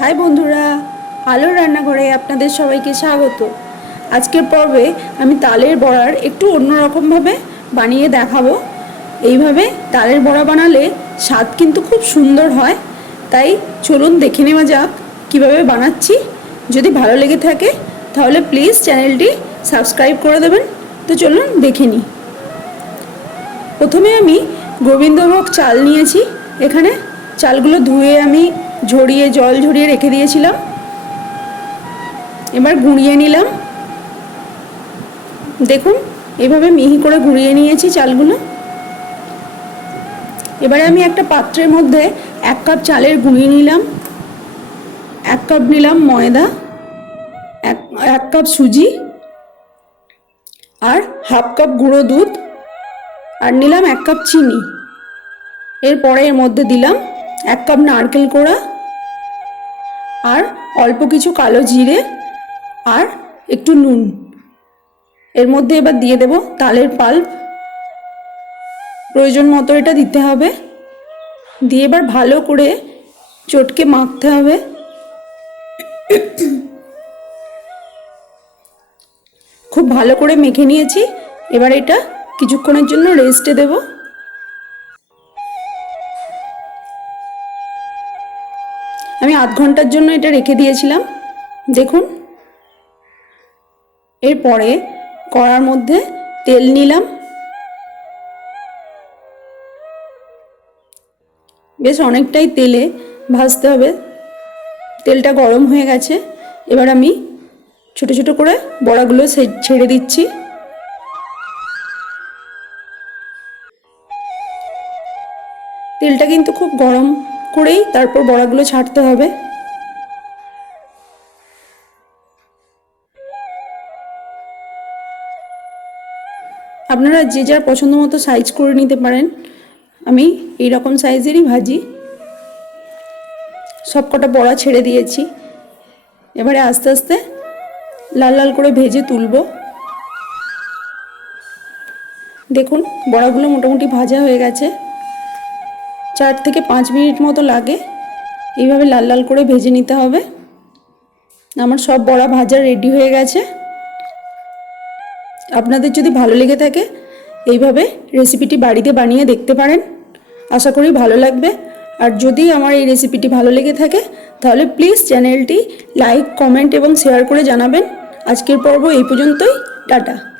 High বন্ধুরা, আলোর রান্নাঘরে আপনাদের সবাইকে স্বাগত। আজকের পর্বে আমি তালের বড়ার একটু অন্যরকমভাবে বানিয়ে দেখাবো। এইভাবে তালের বড়া বানালে স্বাদ কিন্তু খুব সুন্দর হয়। তাই চলুন দেখে নেওয়া যাক কীভাবে বানাচ্ছি। যদি ভালো লেগে থাকে, তাহলে প্লিজ চ্যানেলটি সাবস্ক্রাইব করে দেবেন। তো চলুন দেখে নিই। প্রথমে আমি গোবিন্দভোগ চাল নিয়েছি। এখানে চালগুলো ধুয়ে আমি ঝরিয়ে, জল ঝরিয়ে রেখে দিয়েছিলাম। এবার গুঁড়িয়ে নিলাম। দেখুন, এভাবে মিহি করে গুঁড়িয়ে নিয়েছি চালগুলো। এবারে আমি একটা পাত্রের মধ্যে এক কাপ চালের গুঁড়ি নিলাম, এক কাপ নিলাম ময়দা, এক এক কাপ সুজি, আর হাফ কাপ গুঁড়ো দুধ, আর নিলাম এক কাপ চিনি। এরপরে এর মধ্যে দিলাম এক কাপ নারকেল কোড়া আর অল্প কিছু কালো জিরে আর একটু নুন। এর মধ্যে এবার দিয়ে দেব তালের পাল্প। প্রয়োজন মতো এটা দিতে হবে। দিয়ে এবার ভালো করে চটকে মাখতে হবে। খুব ভালো করে মেখে নিয়েছি। এবার এটা কিছুক্ষণের জন্য রেস্টে দেব। আমি আধ ঘণ্টার জন্য এটা রেখে দিয়েছিলাম। দেখুন। এরপরে কড়ার মধ্যে তেল নিলাম। বেশ অনেকটাই তেলে ভাজতে হবে। তেলটা গরম হয়ে গেছে। এবার আমি ছোট ছোট করে বড়াগুলো ছেড়ে দিচ্ছি। তেলটা কিন্তু খুব গরম করেই তারপর বড়াগুলো ছাড়তে হবে। আপনারা যে যার পছন্দ মতো সাইজ করে নিতে পারেন। আমি এই রকম সাইজেরই ভাজি। সব কটা বড়া ছেড়ে দিয়েছি। এবারে আস্তে আস্তে লাল লাল করে ভেজে তুলবো। দেখুন, বড়াগুলো মোটামুটি ভাজা হয়ে গেছে। চার থেকে পাঁচ মিনিট মতো লাগে। এইভাবে লাল লাল করে ভেজে নিতে হবে। আমার সব বড়া ভাজা রেডি হয়ে গেছে। আপনাদের যদি ভালো লেগে থাকে, এইভাবে রেসিপিটি বাড়িতে বানিয়ে দেখতে পারেন। আশা করি ভালো লাগবে। আর যদি আমার এই রেসিপিটি ভালো লেগে থাকে, তাহলে প্লিজ চ্যানেলটি লাইক কমেন্ট এবং শেয়ার করে জানাবেন। আজকের পর্ব এই পর্যন্তই। টাটা।